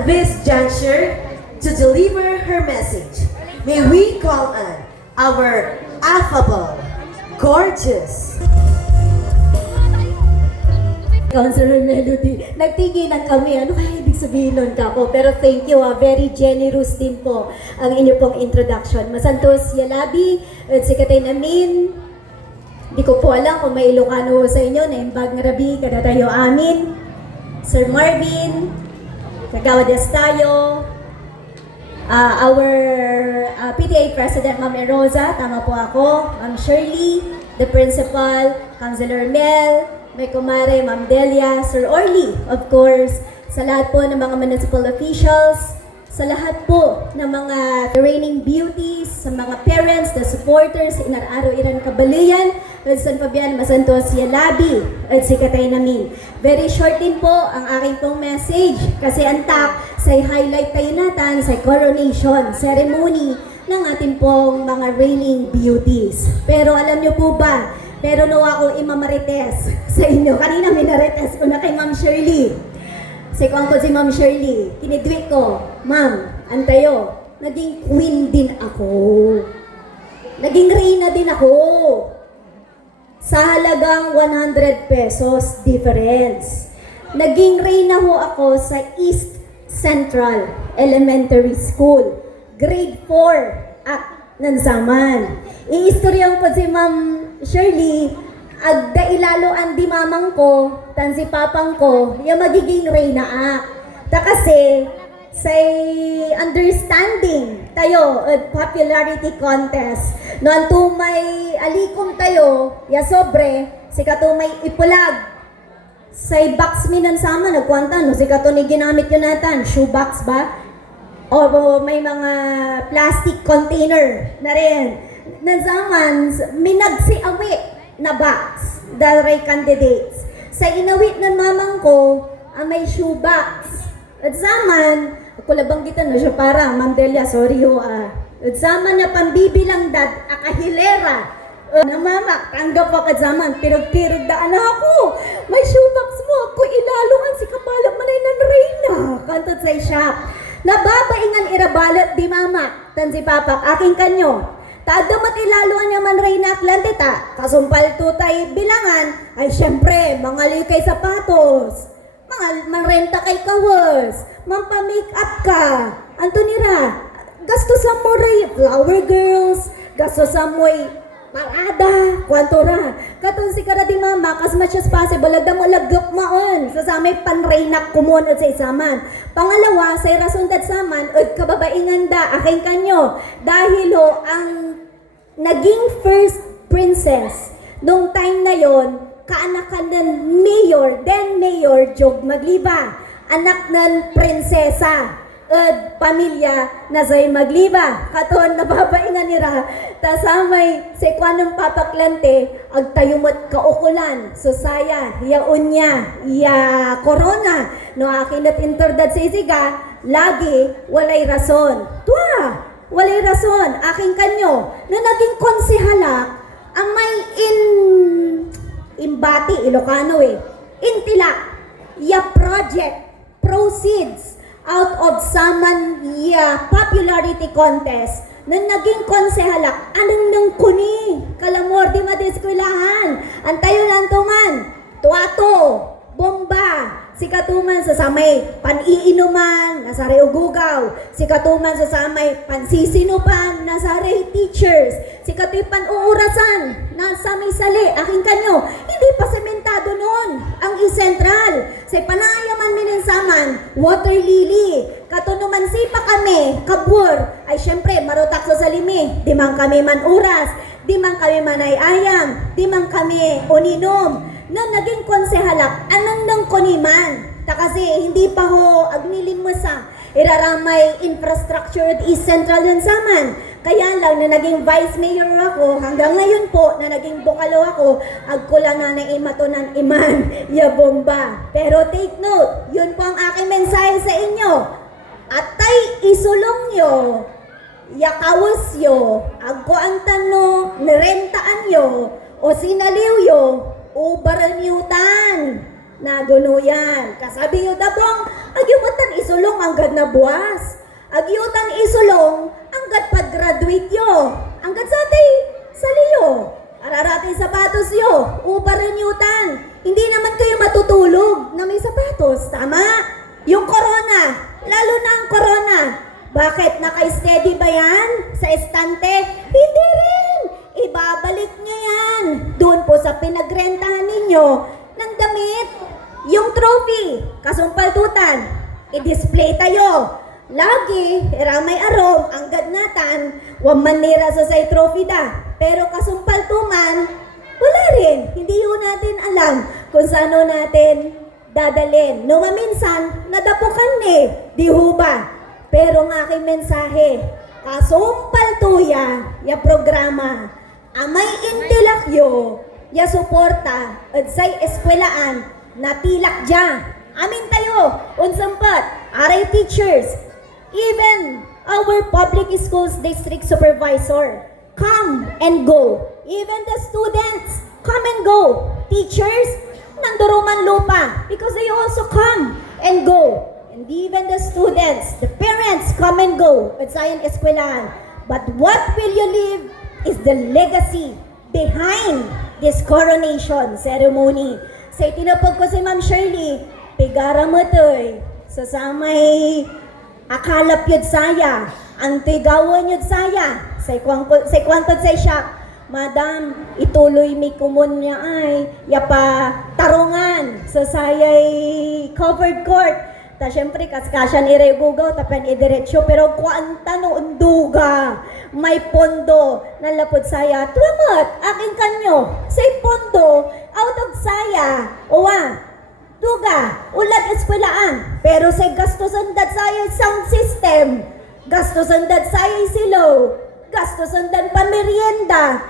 at this juncture to deliver her message, may we call on our affable, gorgeous, Councilor Melody, nagtigilan kami. Ano kaya ibig sabihin nun kako? Pero thank you, very generous din po ang inyo pong introduction. Masantos Yalabi, at si Katay Namin, di ko po alam kung may Ilocano sa inyo, na imbag nga rabi, kada tayo amin. Sir Marvin, Kagawades tayo, our PTA President, Ma'am Erosa, tama po ako, Ma'am Shirley, the Principal, Councilor Mel, may kumare, Ma'am Delia, Sir Orly, of course, sa lahat po ng mga municipal officials, sa lahat po ng mga reigning beauties, sa mga parents, the supporters, Inararo Iran Kabaluyan, at San Fabian Masantos Yalabi, at si Katay Namin. Very short din po ang aking pong message, kasi antak, sa highlight tayo natin sa coronation ceremony ng ating pong mga reigning beauties. Pero alam nyo po ba, pero no ako imamarites sa inyo. Kanina minarites ko na kay Ma'am Shirley. Sikuan ko si Ma'am Shirley. Kinidwit ko, Ma'am, antayo, naging queen din ako. Naging reyna din ako. Sa halagang 100 pesos difference. Naging reyna ho ako sa East Central Elementary School. Grade 4 at nansaman. Iistoryan po si Ma'am Shirley, agda ilalo ang di mamang ko, tan si papang ko, yung magiging reyna ta kasi say understanding tayo at popularity contest. No anto may alikom tayo, ya sobre, si kato may ipulag. Say box minan sama nagkwanta no, si kato ni ginamit yun natin, shoe box ba? O may mga plastic container na rin. Nansaman, minagsiawi na box, daray candidates. Sa inawit ng mamang ko, may shoe box. At zaman, ako labanggitan na siya para, Ma'am Delia, sorry ho At zaman na pambibilang dad, akahilera. Na mama, tanggap ako at zaman, pirog-pirog daan ako. May shoe box mo, ako ilaluan si kapalap manay ng reyna. Kantot sa shop. Nababaingan irabalot di mama, tan si papak, aking kanyo. Tadamat ilaluan niya man reyna aklantita, kasumpal tutay bilangan, ay syempre, mga kay sapatos, mga manrenta kay kawas, mampa-make up ka, Antonira, gasto sa mo ray, flower girls, gasto sa mo'y parada, kwantora. Katong si karadi mama, as much as possible, lagda mo lagdok maon. Sa samay panreynak kumon at sa isaman. Pangalawa, sa rason dat saman, at kababaingan da, aking kanyo. Dahil ho, ang naging first princess, nung time na yon, kaanakan ng mayor, then mayor, Jog Magliba. Anak ng prinsesa. At pamilya na say Magliba, katon nababaingan nira, tasamay sa kwanong papaklante, agtayumot kaukulan, susaya, yaon niya, ya corona, no akin at interdad sa isiga, lagi walay rason. Tuwa, walay rason, aking kanyo, na naging konsehala, ang may imbati, Ilocano intila, ya project, proceeds, out of Saman popularity contest na naging konsehalak anong nang kuni kalamor di madiskwelahan antayo lang tuman tuato bomba si katuman sa samay pan-iinuman nasari ugugaw si katuman sa samay pansisinupan nasari teachers si katuy pan-uurasan nasa may sali aking kanyo hindi pa sementado noon ang East-Central sa panayaman minensaman water lily katunuman sipa kami kabur ay syempre marutak sa salimi di man kami man uras di man kami manay ayam di man kami uninom na naging konsehalak anong nang kuniman ta kasi hindi pa ho agnilim mo sa iraramay infrastructure at East Central yun saman kaya lang na naging vice mayor ako hanggang ngayon po na naging bukalo ako agkulang na naimatunan iman ya bomba pero take note yun po ang aking mensahe sa inyo atay isulong yo yakawas yo agko ang tano nirentaan yo o sinaliw yo ubaran yutan nagunuyan. Kasabi yung dabong, agyumutan isulong anggad na buwas. Agyutan isulong anggad pag-graduate yo. Anggad sa tay, saliyo. Ararating sapatos yo, uparin yutan. Hindi naman kayo matutulog na may sapatos, tama? Yung corona, lalo na ang corona. Bakit? Naka-steady ba yan sa estante? Hindi rin! Ibabalik niya yan doon po sa pinagrentahan ninyo ng damit. Yung trophy, kasumpaltutan, i-display tayo. Lagi, ramay arom, ang gadnatan, wag manira sa say trophy da. Pero kasumpaltuman, wala rin. Hindi yun natin alam kung saan natin dadalhin. No, maminsan, nadapukan di ho ba? Pero ng aking mensahe, kasumpaltuya, ya programa, amay intilakyo, ya suporta, at say eskwelaan, natilak dyan. Amin tayo, unsampat, aray teachers, even our public schools district supervisor, come and go. Even the students, come and go. Teachers, nanduruman lupa, because they also come and go. And even the students, the parents come and go at Zion Eskwelahan. But what will you leave is the legacy behind this coronation ceremony. Sa itinapag ko si Ma'am Shirley, pigara mo to'y sa samay akalap yun saya, ang tigawan yun saya, sa kwantod sa siya, Madam, ituloy mi kumun niya ay, yapa tarungan sa sayay covered court. Ta syempre kaskasyan iregugaw tapen idiretsyo pero kuanta no unduga may pondo nalapod saya tumat aking kanyo say pondo out of saya uwa duga ulag eskwelaan pero say gastusan dat saya sound system gastusan dat saya silo gastusan dan pamerienda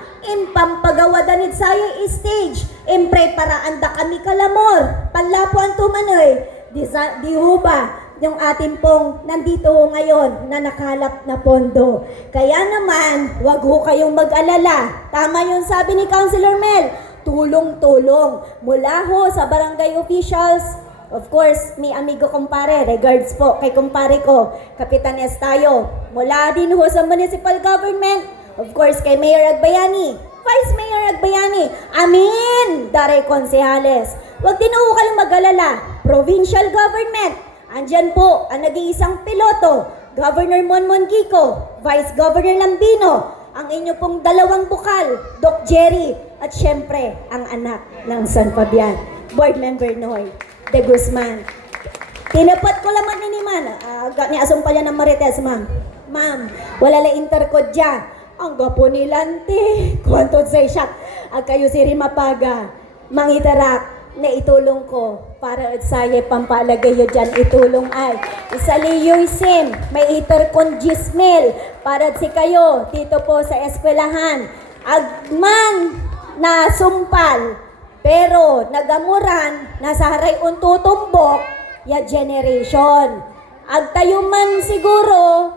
pampagawa danit saya stage preparaan da kami kalamor panlapuan tumanoy di ho ba yung ating pong nandito ho ngayon na nakalap na pondo. Kaya naman, wag ho kayong mag-alala. Tama yung sabi ni Councilor Mel, tulong-tulong. Mula ho sa barangay officials, of course, mi amigo kumpare, regards po kay kumpare ko, Kapitan Estayo. Mula din ho sa municipal government, of course, kay Mayor Agbayani, Vice Mayor Agbayani, amin, daray konsehales. Huwag din ho kayong mag-alala. Provincial government, andyan po ang nag-iisang piloto, Governor Monmon Kiko, Vice Governor Lambino, ang inyo pong dalawang bukal, Doc Jerry, at syempre, ang anak ng San Fabian, Board Member Noy de Guzman. Tinapat ko laman ni Man, ni asong pala ng Marites, ma'am. Ma'am, wala la intercode dyan. Ang gapo ni Lante, kuwantod sa siya. At kayo si Rimapaga, mangitarak, na itulong ko para at saya pampalagay yun dyan itulong ay isaliyoy sim may intercon gismil para si kayo dito po sa eskwelahan agman na sumpal pero nagamuran nasa haray untutumbok ya generation agtayo man siguro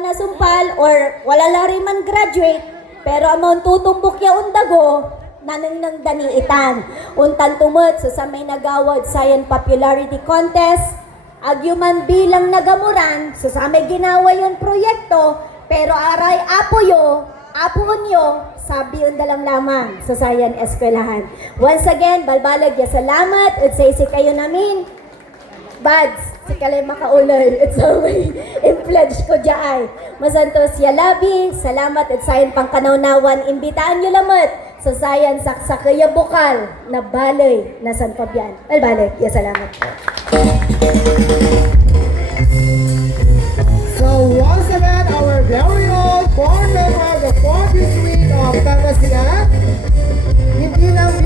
nasumpal or wala la rin man graduate pero amon tutumbok ya undago nanang nang daniitan. Untan tumot sa may nagawad science popularity contest. Agyuman bilang nagamuran, sa may ginawa yung proyekto, pero aray apon yo, sabi yung dalang lamang sa Science Eskwelahan. Once again, balbalag ya salamat, at sa isi kayo namin, Bads, si kalay makaulay, at sa may in-pledge ko dyan. Masantos yalabi, salamat at sayan pangkanawnawan, imbitaan nyo lamot sa sayan saksakaya bukal na balay na San Fabian. Balbalag, ya salamat po. So once again, our very own board member, the 4th district of Pangasinan, hindi lang